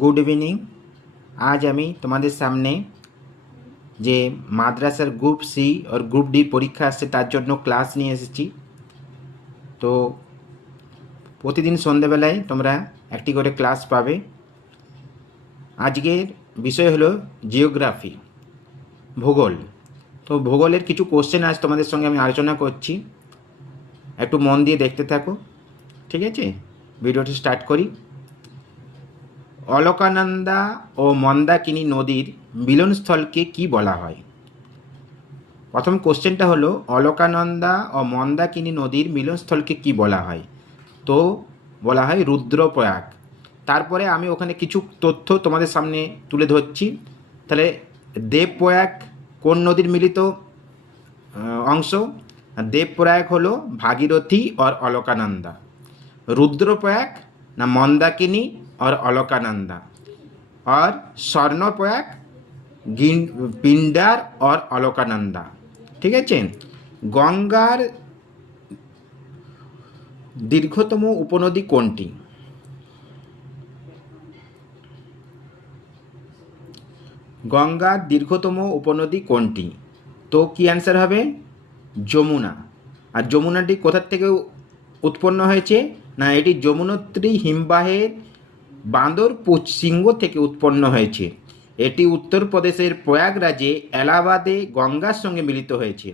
Good evening. আজ আমি তোমাদের সামনে যে মাদ্রাসার গ্রুপ সি আর গ্রুপ ডি পরীক্ষা আসছে তার জন্য ক্লাস নিয়ে এসেছি। তো প্রতিদিন সন্ধেবেলায় তোমরা একটি করে ক্লাস পাবে। আজকের বিষয় হলো জিওগ্রাফি, ভূগোল। তো ভূগোলের কিছু কোশ্চেন আজ তোমাদের সঙ্গে আমি আলোচনা করছি, একটু মন দিয়ে দেখতে থাকো, ঠিক আছে? ভিডিওটি স্টার্ট করি। অলকানন্দা ও মন্দাকিনী নদীর মিলনস্থলকে কি বলা হয়? প্রথম কোশ্চেনটা হলো অলকানন্দা ও মন্দাকিনী নদীর মিলনস্থলকে কি বলা হয়? তো বলা হয় রুদ্রপ্রয়াগ। তারপরে আমি ওখানে কিছু তথ্য তোমাদের সামনে তুলে ধরছি। তাহলে দেবপ্রয়াগ কোন নদীর মিলিত অংশ? দেবপ্রয়াগ হলো ভাগীরথী और অলকানন্দা। रुद्रप्रयाग ना मंदाकिनी और अलकानंदा। और स्वर्णप्रयाग पिंडार और अलकानंदा। ठीक है। गंगार दीर्घतम उपनदी कोनटी? गंगार दीर्घतम उपनदी कोनटी? तो कि आंसर হবে যমুনা। আর যমুনাটি কোথা থেকে উৎপন্ন হয়েছে? না, এটি যমুনোত্রী হিমবাহের বাঁদর শৃঙ্গ থেকে উৎপন্ন হয়েছে। এটি উত্তরপ্রদেশের প্রয়াগরাজে এলাহাবাদে গঙ্গার সঙ্গে মিলিত হয়েছে।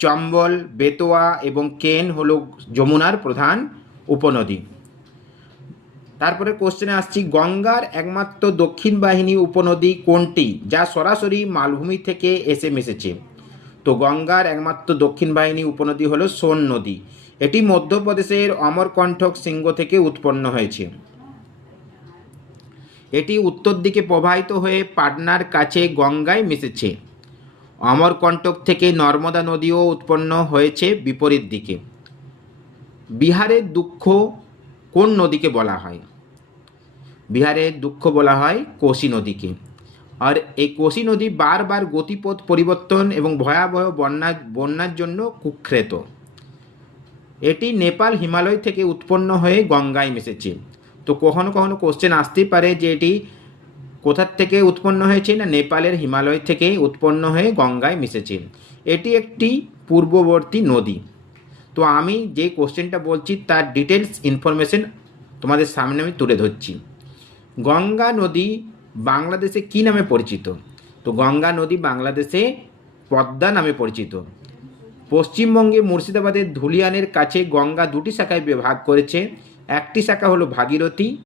চম্বল, বেতোয়া এবং কেন হলো যমুনার প্রধান উপনদী। তারপরে কোশ্চেনে আসছি, গঙ্গার একমাত্র দক্ষিণ বাহিনী উপনদী কোনটি যা সরাসরি মালভূমি থেকে এসে মিশেছে? তো গঙ্গার একমাত্র দক্ষিণ বাহিনী উপনদী হলো সোন নদী। এটি মধ্যপ্রদেশের অমরকণ্টক শৃঙ্গ থেকে উৎপন্ন হয়েছে। এটি উত্তর দিকে প্রবাহিত হয়ে পাটনার কাছে গঙ্গায় মিশেছে। অমরকণ্টক থেকে নর্মদা নদীও উৎপন্ন হয়েছে বিপরীত দিকে। বিহারের দুঃখ কোন নদীকে বলা হয়? বিহারের দুঃখ বলা হয় কোশি নদীকে। আর এই কোশি নদী বারবার গতিপথ পরিবর্তন এবং ভয়াবহ বন্যার জন্য কুখ্যাত। এটি নেপাল হিমালয় থেকে উৎপন্ন হয়ে গঙ্গায় মিশেছে। তো কখনো কখনো কোশ্চেন আসতেই পারে যে এটি কোথার থেকে উৎপন্ন হয়েছে? না, নেপালের হিমালয় থেকে উৎপন্ন হয়ে গঙ্গায় মিশেছে। এটি একটি পূর্ববর্তী নদী। তো আমি যে কোশ্চেনটা বলছি তার ডিটেলস ইনফরমেশন তোমাদের সামনে আমি তুলে ধরছি। গঙ্গা নদী বাংলাদেশে কী নামে পরিচিত? তো গঙ্গা নদী বাংলাদেশে পদ্মা নামে পরিচিত। পশ্চিমবঙ্গে মুর্শিদাবাদের ধুলিয়ানের কাছে গঙ্গা দুটি শাখায় ভাগ করেছে। একটি শাখা হলো ভাগীরথী